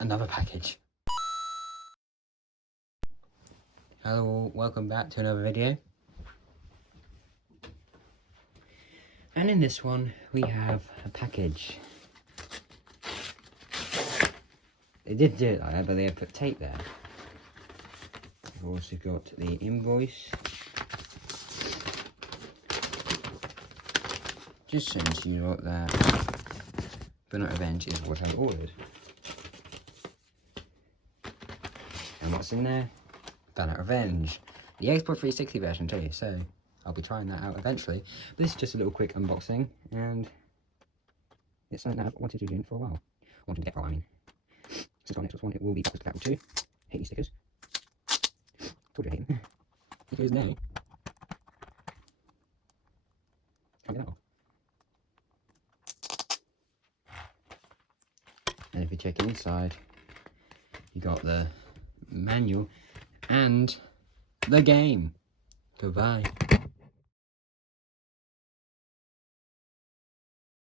another package. Hello all, welcome back to another video. And in this one, we have a package. They did do it like that, but they have put tape there. We've also got the invoice. Just saying to you lot that Burnout Revenge is what I ordered. And what's in there? Burnout Revenge. The Xbox 360 version too, so I'll be trying that out eventually. But this is just a little quick unboxing, and it's something that I've wanted to do for a while. Wanted to get for a while, I mean. Since our next one, it will be backwards compatible too. Hate these stickers. Told you I hate them. Because no. Can't get that off. And if you check inside, you got the manual and the game. Goodbye.